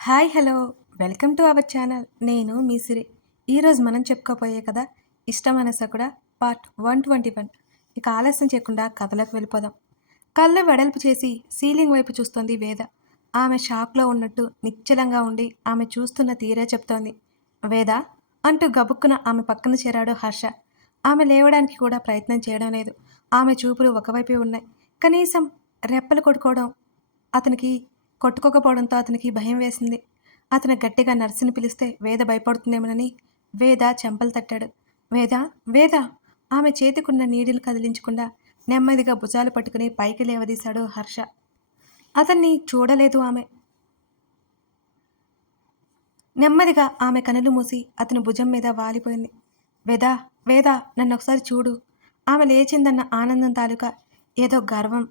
Hi hello. Welcome to our channel. నేను మీ సిరి. ఈరోజు మనం చెప్పుకోపోయే కదా ఇష్టమైన సకుడా పార్ట్ వన్ ట్వంటీ వన్. ఇక ఆలస్యం చేయకుండా కథలకు వెళ్ళిపోదాం. కళ్ళు వెడల్పు చేసి సీలింగ్ వైపు చూస్తోంది వేద. ఆమె షాక్లో ఉన్నట్టు నిశ్చలంగా ఉండి ఆమె చూస్తున్న తీరే చెప్తోంది. వేద అంటూ గబుక్కున ఆమె పక్కన చేరాడు హర్ష. ఆమె లేవడానికి కూడా ప్రయత్నం చేయడం లేదు. ఆమె చూపులు ఒకవైపే ఉన్నాయి. కనీసం రెప్పలు కొట్టుకోవడం అతనికి కొట్టుకోకపోవడంతో అతనికి భయం వేసింది. అతను గట్టిగా నర్సుని పిలిస్తే వేద భయపడుతుందేమోనని వేద చెంపలు తట్టాడు. వేద వేద! ఆమె చేతికున్న నీడిని కదిలించకుండా నెమ్మదిగా భుజాలు పట్టుకుని పైకి లేవదీశాడు హర్ష. అతన్ని చూడలేదు ఆమె. నెమ్మదిగా ఆమె కనులు మూసి అతని భుజం మీద వాలిపోయింది. వేదా వేదా! నన్ను ఒకసారి చూడు. ఆమె లేచిందన్న ఆనందం తాలూకా ఏదో గర్వం.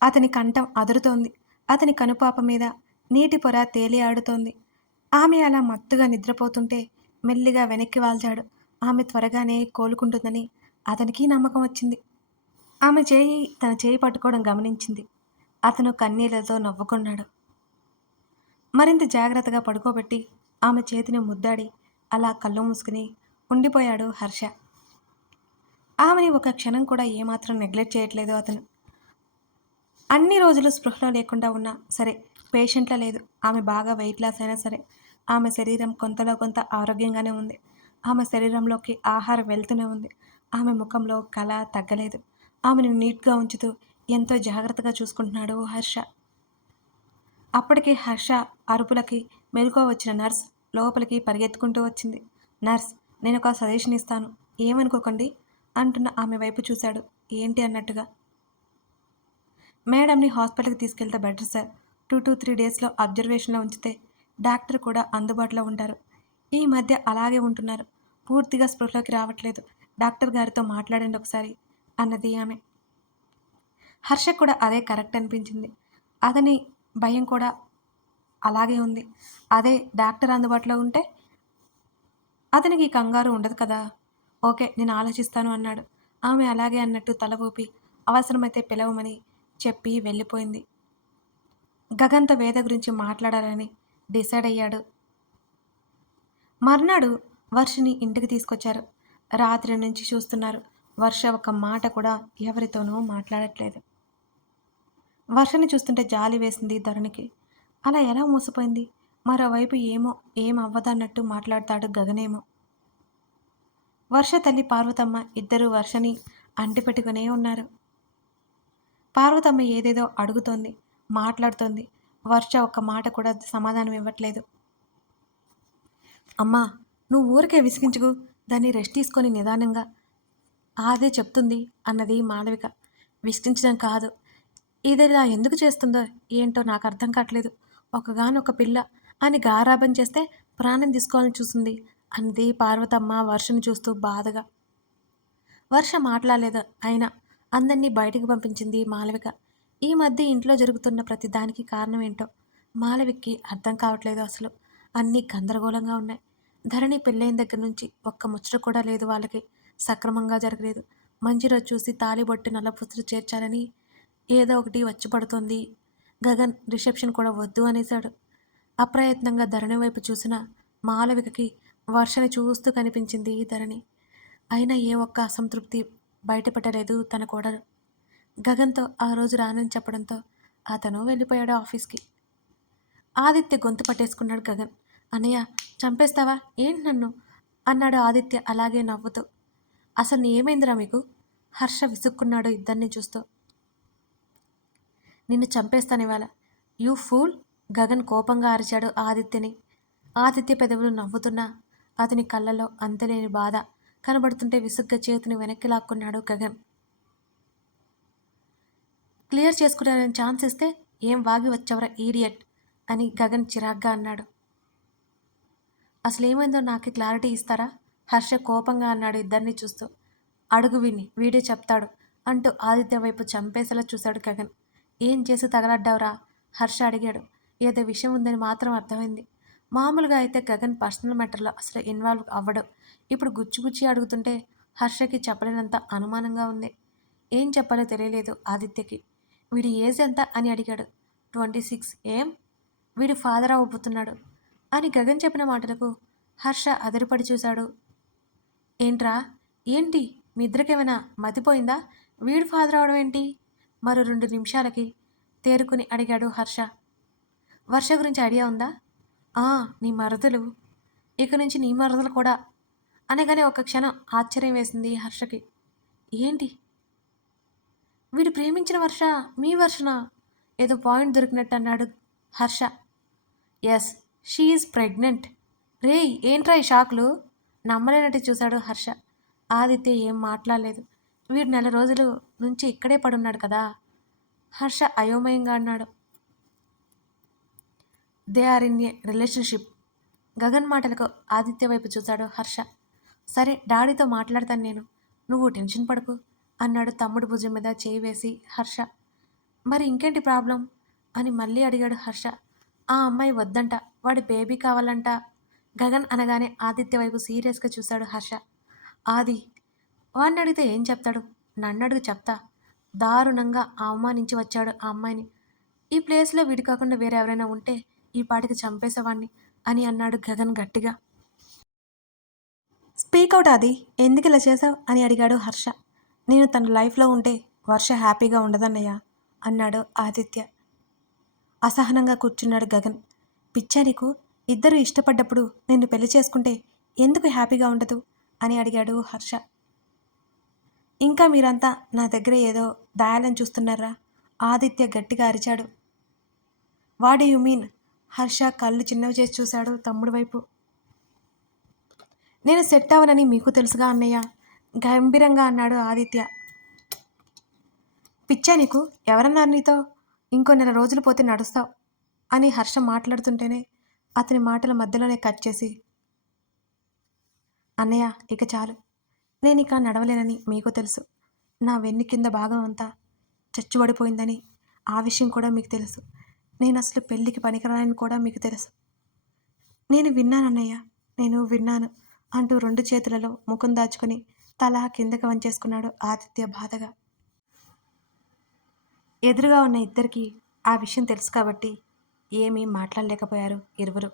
అతని కంఠం అదురుతోంది. అతని కనుపాప మీద నీటి పొర తేలి ఆడుతోంది. ఆమె అలా మత్తుగా నిద్రపోతుంటే మెల్లిగా వెనక్కి వాల్చాడు. ఆమె త్వరగానే కోలుకుంటుందని అతనికి నమ్మకం వచ్చింది. ఆమె చేయి తన చేయి పట్టుకోవడం గమనించింది. అతను కన్నీళ్ళతో నవ్వుకున్నాడు. మరింత జాగ్రత్తగా పడుకోబెట్టి ఆమె చేతిని ముద్దాడి అలా కళ్ళు మూసుకుని ఉండిపోయాడు హర్ష. ఆమెని ఒక క్షణం కూడా ఏమాత్రం నెగ్లెక్ట్ చేయట్లేదు అతను. అన్ని రోజులు స్పృహలో లేకుండా ఉన్నా సరే పేషెంట్ల లేదు. ఆమె బాగా వెయిట్ లాస్ అయినా సరే ఆమె శరీరం కొంతలో కొంత ఆరోగ్యంగానే ఉంది. ఆమె శరీరంలోకి ఆహారం వెళ్తూనే ఉంది. ఆమె ముఖంలో కళ తగ్గలేదు. ఆమెను నీట్గా ఉంచుతూ ఎంతో జాగ్రత్తగా చూసుకుంటున్నాడు హర్ష. అప్పటికి హర్ష అరుపులకి మెలుకో వచ్చిన నర్స్ లోపలికి పరిగెత్తుకుంటూ వచ్చింది. నర్స్ నేను ఒక సజెషన్ ఇస్తాను. ఏమనుకోకండి అంటున్న ఆమె వైపు చూశాడు. ఏంటి అన్నట్టుగా మేడంని హాస్పిటల్కి తీసుకెళ్తే better sir. Two to three డేస్లో అబ్జర్వేషన్లో ఉంచితే డాక్టర్ కూడా అందుబాటులో ఉంటారు. ఈ మధ్య అలాగే ఉంటున్నారు. పూర్తిగా స్పృహలోకి రావట్లేదు. డాక్టర్ గారితో మాట్లాడండి ఒకసారి అన్నది ఆమె. హర్ష కూడా అదే కరెక్ట్ అనిపించింది. అతని భయం కూడా అలాగే ఉంది. అదే డాక్టర్ అందుబాటులో ఉంటే అతనికి కంగారు ఉండదు కదా. ఓకే నేను ఆలోచిస్తాను అన్నాడు. ఆమె అలాగే అన్నట్టు తల ఊపి అవసరమైతే పిలవమని చెప్పి వెళ్ళిపోయింది. గగంత వేద గురించి మాట్లాడాలని డిసైడ్ అయ్యాడు. మర్నాడు వర్షిని ఇంటికి తీసుకొచ్చారు. రాత్రి నుంచి చూస్తున్నారు. వర్ష ఒక మాట కూడా ఎవరితోనూ మాట్లాడట్లేదు. వర్షని చూస్తుంటే జాలి వేసింది ధరణికి. అలా ఎలా మోసపోయింది? మరోవైపు ఏమో ఏం అవ్వదన్నట్టు మాట్లాడతాడు గగనేమో. వర్ష తల్లి పార్వతమ్మ ఇద్దరు వర్షని అంటిపెట్టుకునే ఉన్నారు. పార్వతమ్మ ఏదేదో అడుగుతోంది మాట్లాడుతోంది. వర్ష ఒక్క మాట కూడా సమాధానం ఇవ్వట్లేదు. అమ్మా నువ్వు ఊరికే విసిగించుకు దాన్ని రెస్ట్ తీసుకొని నిదానంగా. అదే చెప్తుంది అన్నది మాళవిక. విసిగించడం కాదు. ఇది ఇలా ఎందుకు చేస్తుందో ఏంటో నాకు అర్థం కావట్లేదు. ఒకగానొక పిల్ల అని గారాబం చేస్తే ప్రాణం తీసుకోవాలని చూసింది అన్నది పార్వతమ్మ వర్షను చూస్తూ బాధగా. వర్ష మాట్లాడలేదు అయినా అందరినీ బయటికి పంపించింది మాలవిక ఈ మధ్య ఇంట్లో జరుగుతున్న ప్రతి దానికి కారణం ఏంటో మాలవికి అర్థం కావట్లేదు అసలు. అన్నీ గందరగోళంగా ఉన్నాయి. ధరణి పెళ్ళైన దగ్గర నుంచి ఒక్క ముచ్చట కూడా లేదు వాళ్ళకి. సక్రమంగా జరగలేదు. మంచి రోజు చూసి తాలిబొట్టి నల్లపుత్రులు చేర్చాలని ఏదో ఒకటి వచ్చి పడుతుంది. గగన్ రిసెప్షన్ కూడా వద్దు అనేశాడు. అప్రయత్నంగా ధరణి వైపు చూసిన మాలవికకి వర్షని చూస్తూ కనిపించింది ఈ ధరణి. అయినా ఏ ఒక్క అసంతృప్తి బయటపెట్టలేదు తన కోడలు. గగన్తో ఆ రోజు రానని చెప్పడంతో అతను వెళ్ళిపోయాడు ఆఫీస్కి. ఆదిత్య గొంతు పట్టేసుకున్నాడు గగన్. అన్నయ్య చంపేస్తావా? ఏంటి నన్ను? అన్నాడు ఆదిత్య అలాగే నవ్వుతూ. అసలు ఏమైందిరా మీకు? హర్ష విసుక్కున్నాడు ఇద్దరిని చూస్తూ. నిన్ను చంపేస్తాను ఇవాళ యూ ఫూల్? గగన్ కోపంగా అరిచాడు ఆదిత్యని. ఆదిత్య పెదవులు నవ్వుతున్నా అతని కళ్ళలో అంతలేని బాధ. కనబడుతుంటే విసుగ్గా చేతిని వెనక్కి లాక్కున్నాడు గగన్. క్లియర్ చేసుకున్నానని ఛాన్స్ ఇస్తే ఏం వాగి వచ్చవరా ఈడియట్? అని గగన్ చిరాగ్గా అన్నాడు. అసలు ఏమైందో నాకు క్లారిటీ ఇస్తారా? హర్ష కోపంగా అన్నాడు ఇద్దరిని చూస్తూ. అడుగు విని వీడే చెప్తాడు అంటూ ఆదిత్య వైపు చంపేసేలా చూశాడు గగన్. ఏం చేసి తగలడ్డావురా? హర్ష అడిగాడు. ఏదో విషయం ఉందని మాత్రం అర్థమైంది. మామూలుగా అయితే గగన్ పర్సనల్ మ్యాటర్లో అసలు ఇన్వాల్వ్ అవ్వడు. ఇప్పుడు గుచ్చి గుచ్చి అడుగుతుంటే హర్షకి చెప్పలేనంత అనుమానంగా ఉంది. ఏం చెప్పాలో తెలియలేదు ఆదిత్యకి. వీడి ఏజ్ ఎంత అని అడిగాడు. ట్వంటీ సిక్స్ ఏం? వీడు ఫాదర్ అవ్వబోతున్నాడు అని గగన్ చెప్పిన మాటలకు హర్ష అదిరిపడి చూశాడు. ఏంట్రా? ఏంటి? మీ ఇద్దరికేమైనా మతిపోయిందా? వీడు ఫాదర్ అవడం ఏంటి? మరో రెండు నిమిషాలకి తేరుకుని అడిగాడు హర్ష. వర్ష గురించి ఐడియా ఉందా? ఆ నీ మరదలు. ఇక నుంచి నీ మరదలు కూడా. అనగానే ఒక క్షణం ఆశ్చర్యం వేసింది హర్షకి. ఏంటి? వీడు ప్రేమించిన వర్ష మీ వర్షన? ఏదో పాయింట్ దొరికినట్టు అన్నాడు హర్ష. ఎస్ షీఈ్ ప్రెగ్నెంట్ రే ఏంట్రా ఈ షాక్లు? నమ్మలేనట్టు చూశాడు హర్ష. ఆదిత్య ఏం మాట్లాడలేదు. వీడు నెల రోజులు నుంచి ఇక్కడే పడున్నాడు కదా. హర్ష అయోమయంగా అన్నాడు. They are in a relationship. Gagan మాటలకు ఆదిత్య వైపు చూశాడు హర్ష. సరే డాడీతో మాట్లాడతాను నేను. నువ్వు టెన్షన్ పడకు అన్నాడు తమ్ముడు భుజం మీద చేయి వేసి హర్ష. మరి ఇంకేంటి ప్రాబ్లం? అని మళ్ళీ అడిగాడు హర్ష. ఆ అమ్మాయి వద్దంట వాడి బేబీ కావాలంట. గగన్ అనగానే ఆదిత్య వైపు సీరియస్గా చూశాడు హర్ష. ఆది వాడిని అడిగితే ఏం చెప్తాడు? నన్ను అడుగు చెప్తా. దారుణంగా అవమానించి వచ్చాడు ఆ అమ్మాయిని. ఈ ప్లేస్లో వీడి కాకుండా వేరే ఎవరైనా ఉంటే ఈ పాటికి చంపేసేవాణ్ణి అని అన్నాడు గగన్ గట్టిగా. స్పీక్ అవుట్ అది ఎందుకు ఇలా చేసావు అని అడిగాడు హర్ష. నేను తన లైఫ్లో ఉంటే వర్ష హ్యాపీగా ఉండదన్నయ్య అన్నాడు ఆదిత్య. అసహనంగా కూర్చున్నాడు గగన్. పిచ్చా నీకు ఇద్దరు ఇష్టపడ్డప్పుడు నిన్ను పెళ్ళి చేసుకుంటే ఎందుకు హ్యాపీగా ఉండదు? అని అడిగాడు హర్ష. ఇంకా మీరంతా నా దగ్గర ఏదో దాయాలని చూస్తున్నారా? ఆదిత్య గట్టిగా అరిచాడు. What you mean? హర్ష కళ్ళు చిన్నవి చేసి చూశాడు తమ్ముడి వైపు. నేను సెట్ అవ్వనని మీకు తెలుసుగా అన్నయ్య? గంభీరంగా అన్నాడు ఆదిత్య. పిచ్చా నీకు ఎవరన్నారు నీతో? ఇంకో నెల రోజులు పోతే నడుస్తావు అని హర్ష మాట్లాడుతుంటేనే అతని మాటల మధ్యలోనే కట్ చేసి అన్నయ్య ఇక చాలు. నేను ఇక నడవలేనని మీకు తెలుసు. నా వెన్ను కింద భాగం అంతా చచ్చుబడిపోయిందని ఆ విషయం కూడా మీకు తెలుసు. నేను అసలు పెళ్ళికి పనికిరానని కూడా మీకు తెలుసు. నేను విన్నాను అన్నయ్య నేను విన్నాను అంటూ రెండు చేతులలో ముఖం దాచుకుని తల కిందకి వంచేసుకున్నాడు ఆదిత్య బాధగా. ఎదురుగా ఉన్న ఇద్దరికి ఆ విషయం తెలుసు కాబట్టి ఏమీ మాట్లాడలేకపోయారు ఇరువురు.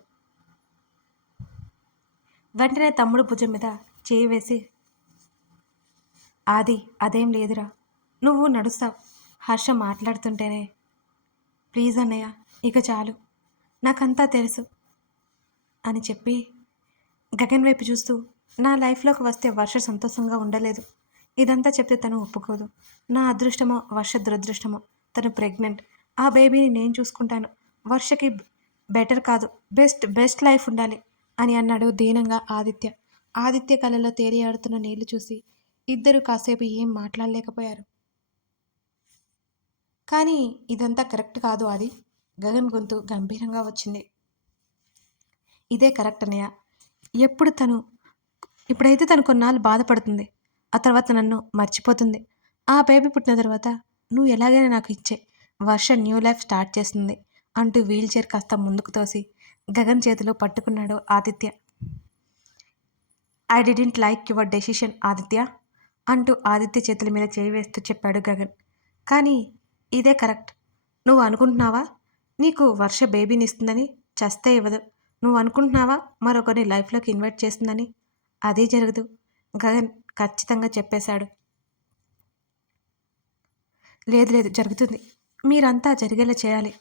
వెంటనే తమ్ముడు భుజం మీద చేయి వేసి ఆది అదేం లేదురా. నువ్వు నడుస్తావు. హర్ష మాట్లాడుతుంటేనే ప్లీజ్ అన్నయ్య ఇక చాలు. నాకంతా తెలుసు అని చెప్పి గగన్ వైపు చూస్తూ నా లైఫ్లోకి వస్తే వర్ష సంతోషంగా ఉండలేదు. ఇదంతా చెప్తే తను ఒప్పుకోదు. నా అదృష్టమో వర్ష దురదృష్టమో తను ప్రెగ్నెంట్. ఆ బేబీని నేను చూసుకుంటాను. వర్షకి బెటర్ కాదు బెస్ట్ బెస్ట్ లైఫ్ ఉండాలి అని అన్నాడు దీనంగా ఆదిత్య. ఆదిత్య కళలో తేలియాడుతున్న నీళ్ళు చూసి ఇద్దరు కాసేపు ఏం మాట్లాడలేకపోయారు. కానీ ఇదంతా కరెక్ట్ కాదు అది గగన్ గొంతు గంభీరంగా వచ్చింది. ఇదే కరెక్ట్ అన్నయ్య. ఎప్పుడు తను ఇప్పుడైతే తను కొన్నాళ్ళు బాధపడుతుంది. ఆ తర్వాత నన్ను మర్చిపోతుంది. ఆ బేబీ పుట్టిన తర్వాత నువ్వు ఎలాగైనా నాకు ఇచ్చే. వర్ష న్యూ లైఫ్ స్టార్ట్ చేస్తుంది అంటూ వీల్ చైర్ కాస్త ముందుకు తోసి గగన్ చేతిలో పట్టుకున్నాడు Aditya. I didn't like your decision Aditya అంటూ ఆదిత్య చేతుల మీద చేయి వేస్తూ చెప్పాడు గగన్. కానీ ఇదే కరెక్ట్. నువ్వు అనుకుంటున్నావా? నీకు వర్ష బేబీని ఇస్తుందని చస్తే ఇవ్వదు. నువ్వు అనుకుంటున్నావా? మరొకరిని లైఫ్లోకి ఇన్వైట్ చేస్తుందని? అదే జరగదు. గగన్ ఖచ్చితంగా చెప్పేశాడు. లేదు లేదు జరుగుతుంది. మీరంతా జరిగేలా చేయాలి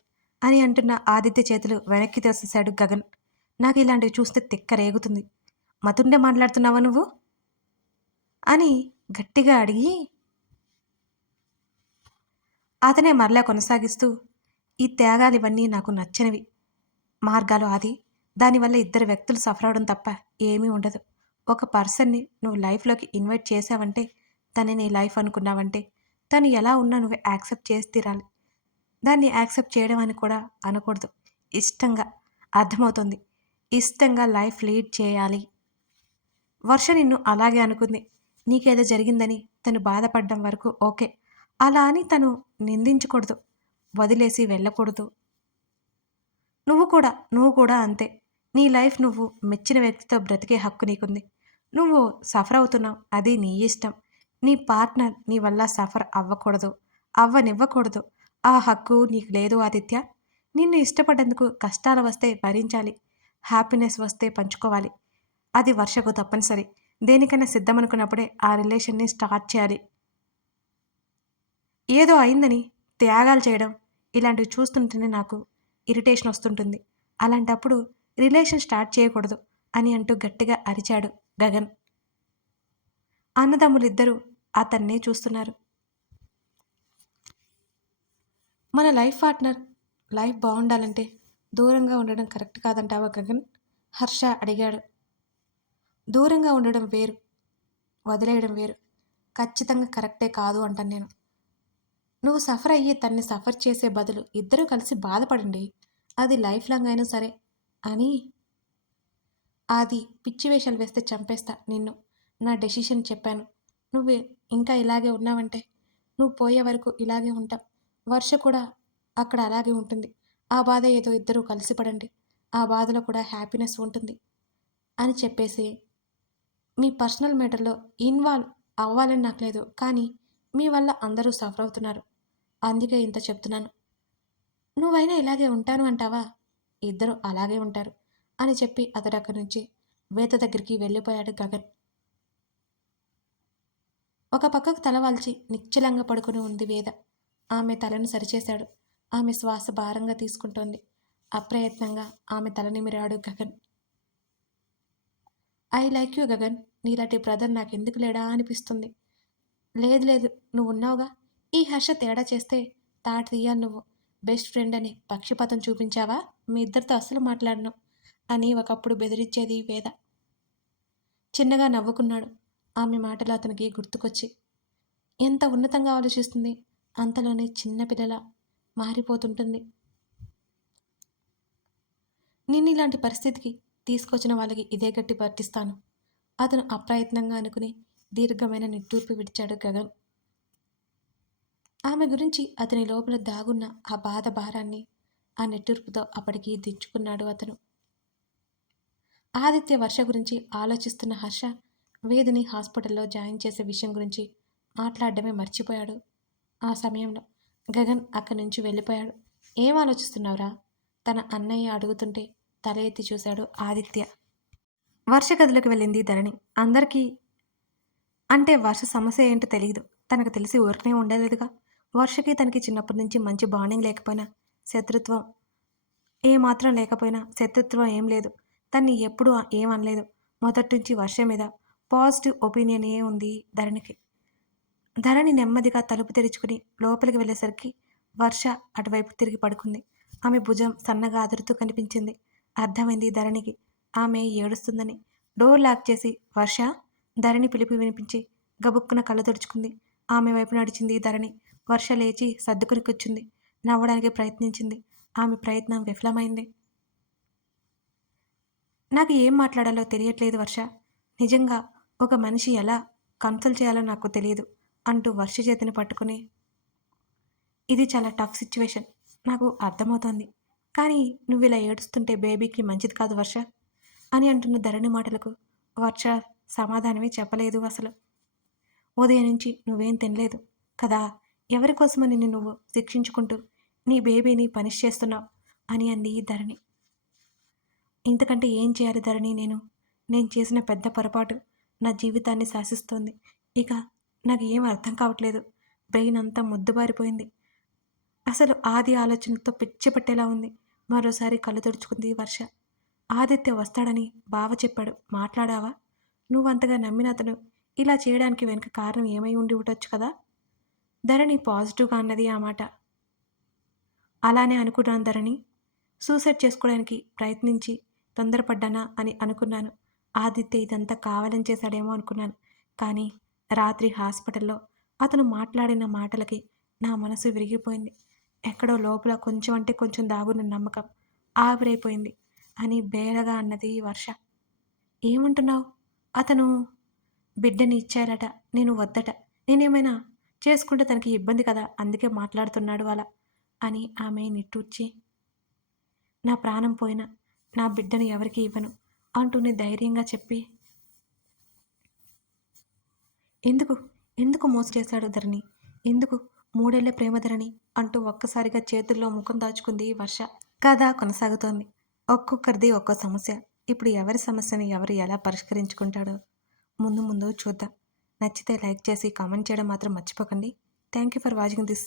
అని అంటున్న ఆదిత్య చేతులు వెనక్కి తోసేశాడు గగన్. నాకు ఇలాంటివి చూస్తే తిక్క రేగుతుంది. మతుండే మాట్లాడుతున్నావా నువ్వు? అని గట్టిగా అడిగి అతనే మరలా కొనసాగిస్తూ ఈ త్యాగాలివన్నీ నాకు నచ్చనివి. మార్గాలు అది దానివల్ల ఇద్దరు వ్యక్తులు సఫర్ అవడం తప్ప ఏమీ ఉండదు. ఒక పర్సన్ని నువ్వు లైఫ్లోకి ఇన్వైట్ చేసావంటే తను నీ లైఫ్ అనుకున్నావంటే తను ఎలా ఉన్నా నువ్వు యాక్సెప్ట్ చేసి తీరాలి. దాన్ని యాక్సెప్ట్ చేయడం అని కూడా అనకూడదు. ఇష్టంగా అర్థమవుతుంది. ఇష్టంగా లైఫ్ లీడ్ చేయాలి. వర్ష నిన్ను అలాగే అనుకుంది. నీకేదో జరిగిందని తను బాధపడడం వరకు ఓకే. అలా అని తను నిందించకూడదు. వదిలేసి వెళ్ళకూడదు. నువ్వు కూడా నువ్వు కూడా అంతే. నీ లైఫ్ నువ్వు మెచ్చిన వ్యక్తితో బ్రతికే హక్కు నీకుంది. నువ్వు సఫర్ అవుతున్నావు అది నీ ఇష్టం. నీ పార్ట్నర్ నీ వల్ల సఫర్ అవ్వకూడదు అవ్వనివ్వకూడదు. ఆ హక్కు నీకు లేదు ఆదిత్య. నిన్ను ఇష్టపడేందుకు కష్టాలు వస్తే భరించాలి హ్యాపీనెస్ వస్తే పంచుకోవాలి. అది వర్షకు తప్పనిసరి. దేనికైనా సిద్ధమనుకున్నప్పుడే ఆ రిలేషన్ని స్టార్ట్ చేయాలి. ఏదో అయిందని త్యాగాలు చేయడం ఇలాంటివి చూస్తుంటేనే నాకు ఇరిటేషన్ వస్తుంటుంది. అలాంటప్పుడు రిలేషన్ స్టార్ట్ చేయకూడదు అని అంటూ గట్టిగా అరిచాడు గగన్. అన్నదమ్ములిద్దరూ అతన్నే చూస్తున్నారు. మన లైఫ్ పార్ట్నర్ లైఫ్ బాగుండాలంటే దూరంగా ఉండడం కరెక్ట్ కాదంటావా గగన్? హర్ష అడిగాడు. దూరంగా ఉండడం వేరు వదిలేయడం వేరు. ఖచ్చితంగా కరెక్టే కాదు అంటాను నేను. నువ్వు సఫర్ అయ్యి తన్ని సఫర్ చేసే బదులు ఇద్దరూ కలిసి బాధపడండి. అది లైఫ్ లాంగ్ అయినా సరే. అని అది పిచ్చి వేషాలు వేస్తే చంపేస్తా నిన్ను. నా డెసిషన్ చెప్పాను. నువ్వు ఇంకా ఇలాగే ఉన్నావంటే నువ్వు పోయే వరకు ఇలాగే ఉంటావు వర్ష కూడా అక్కడ అలాగే ఉంటుంది. ఆ బాధ ఏదో ఇద్దరూ కలిసి పడండి. ఆ బాధలో కూడా హ్యాపీనెస్ ఉంటుంది. అని చెప్పేసి మీ పర్సనల్ మ్యాటర్లో ఇన్వాల్వ్ అవ్వాలని నాకు లేదు. కానీ మీ వల్ల అందరూ సఫర్ అవుతున్నారు. అందుకే ఇంత చెప్తున్నాను. నువ్వైనా ఇలాగే ఉంటాను అంటావా? ఇద్దరు అలాగే ఉంటారు అని చెప్పి అతడు అక్కడి నుంచి వేత దగ్గరికి వెళ్ళిపోయాడు గగన్. ఒక పక్కకు తల వాల్చి నిశ్చలంగా పడుకుని ఉంది వేద. ఆమె తలను సరిచేశాడు. ఆమె శ్వాస భారంగా తీసుకుంటోంది. అప్రయత్నంగా ఆమె తల నిమిరాడు Gagan. I like you Gagan. నీలాంటి బ్రదర్ నాకెందుకు లేడా? అనిపిస్తుంది. లేదు లేదు. నువ్వు ఉన్నావుగా ఈ హర్ష తేడా చేస్తే తాటి తీయాలి నువ్వు. బెస్ట్ ఫ్రెండ్ అని పక్షపాతం చూపించావా? మీ ఇద్దరితో అసలు మాట్లాడను అని ఒకప్పుడు బెదిరించేది వేద. చిన్నగా నవ్వుకున్నాడు. ఆమె మాటలు అతనికి గుర్తుకొచ్చి. ఎంత ఉన్నతంగా ఆలోచిస్తుంది? అంతలోనే చిన్నపిల్లల మారిపోతుంటుంది. నిన్ను ఇలాంటి పరిస్థితికి తీసుకొచ్చిన వాళ్ళకి ఇదే గట్టి పట్టిస్తాను అతను అప్రయత్నంగా అనుకుని దీర్ఘమైన నిట్టూర్పు విడిచాడు గగన్. ఆమె గురించి అతని లోపల దాగున్న ఆ బాధ భారాన్ని ఆ నెట్టూర్పుతో అప్పటికి దించుకున్నాడు అతను. ఆదిత్య వర్ష గురించి ఆలోచిస్తున్న హర్ష వేదిని హాస్పిటల్లో జాయిన్ చేసే విషయం గురించి మాట్లాడడమే మర్చిపోయాడు. ఆ సమయంలో గగన్ అక్కడి నుంచి వెళ్ళిపోయాడు. ఏం ఆలోచిస్తున్నావురా? తన అన్నయ్య అడుగుతుంటే తల ఎత్తి చూశాడు ఆదిత్య. వర్ష గదిలోకి వెళ్ళింది ధరణి. అందరికీ అంటే వర్ష సమస్య ఏంటో తెలియదు తనకు తెలిసి ఊరికనే ఉండలేదుగా. వర్షకి తనకి చిన్నప్పటి నుంచి మంచి బాండింగ్ లేకపోయినా శత్రుత్వం ఏమాత్రం లేకపోయినా శత్రుత్వం ఏం లేదు. తన్ని ఎప్పుడూ ఏమనలేదు మొదటి నుంచి వర్ష మీద పాజిటివ్ ఒపీనియన్ ఏ ఉంది ధరణికి? ధరణి నెమ్మదిగా తలుపు తెరుచుకుని లోపలికి వెళ్ళేసరికి వర్ష అటువైపు తిరిగి పడుకుంది. ఆమె భుజం సన్నగా అదురుతూ కనిపించింది. అర్థమైంది ధరణికి. ఆమె ఏడుస్తుందని. డోర్ లాక్ చేసి వర్ష! ధరణి పిలిపి వినిపించి గబుక్కున కళ్ళు తుడుచుకుంది. ఆమె వైపు నడిచింది ధరణి. వర్ష లేచి సర్దుకుని కూర్చుంది నవ్వడానికి ప్రయత్నించింది. ఆమె ప్రయత్నం విఫలమైంది. నాకు ఏం మాట్లాడాలో తెలియట్లేదు వర్ష. నిజంగా ఒక మనిషి ఎలా కన్సల్ట్ చేయాలో నాకు తెలియదు అంటూ వర్ష చేతిని పట్టుకుని ఇది చాలా టఫ్ సిచ్యువేషన్ నాకు అర్థమవుతోంది. కానీ నువ్వు ఇలా ఏడుస్తుంటే బేబీకి మంచిది కాదు వర్ష అని అంటున్న ధరణి మాటలకు వర్ష సమాధానమే చెప్పలేదు అసలు. ఉదయం నుంచి నువ్వేం తినలేదు కదా? ఎవరి కోసమని నిన్ను నువ్వు శిక్షించుకుంటూ నీ బేబీని పనిష్ చేస్తున్నావు? అని అంది ధరణి. ఇంతకంటే ఏం చేయాలి ధరణి నేను? నేను చేసిన పెద్ద పొరపాటు నా జీవితాన్ని శాసిస్తోంది. ఇక నాకు ఏం అర్థం కావట్లేదు. బ్రెయిన్ అంతా ముద్దుబారిపోయింది. అసలు ఆది ఆలోచనతో పిచ్చి పట్టేలా ఉంది. మరోసారి కళ్ళు తుడుచుకుంది వర్ష. ఆదిత్య వస్తాడని బావ చెప్పాడు. మాట్లాడావా? నువ్వంతగా నమ్మిన అతను ఇలా చేయడానికి వెనుక కారణం ఏమై ఉండి ఉండొచ్చు కదా? ధరణి పాజిటివ్గా అన్నది ఆ మాట. అలానే అనుకున్నాను ధరణి. సూసైడ్ చేసుకోవడానికి ప్రయత్నించి తొందరపడ్డానా అని అనుకున్నాను. ఆదిత్య ఇదంతా కావాలని చేశాడేమో అనుకున్నాను. కానీ రాత్రి హాస్పిటల్లో అతను మాట్లాడిన మాటలకి నా మనసు విరిగిపోయింది. ఎక్కడో లోపల కొంచెం అంటే కొంచెం దాగున్న నమ్మకం ఆవిరైపోయింది అని బేరగా అన్నది వర్ష. ఏమంటున్నావు? అతను బిడ్డని ఇచ్చారట నేను వద్దట నేనేమైనా చేసుకుంటే తనకి ఇబ్బంది కదా అందుకే మాట్లాడుతున్నాడు అలా అని ఆమె నిట్టూర్చి నా ప్రాణం పోయినా నా బిడ్డను ఎవరికి ఇవ్వను అంటూనే ధైర్యంగా చెప్పి ఎందుకు ఎందుకు మోసం చేశాడు ధరణి ఎందుకు మూడేళ్ళ ప్రేమధరణి అంటూ ఒక్కసారిగా చేతుల్లో ముఖం దాచుకుంది వర్ష. కథ కొనసాగుతోంది. ఒక్కొక్కరిది ఒక్కో సమస్య. ఇప్పుడు ఎవరి సమస్యని ఎవరు ఎలా పరిష్కరించుకుంటాడో ముందు ముందు చూద్దాం. నచ్చితే లైక్ చేసి కామెంట్ చేయడం మాత్రం మర్చిపోకండి. Thank you for watching this.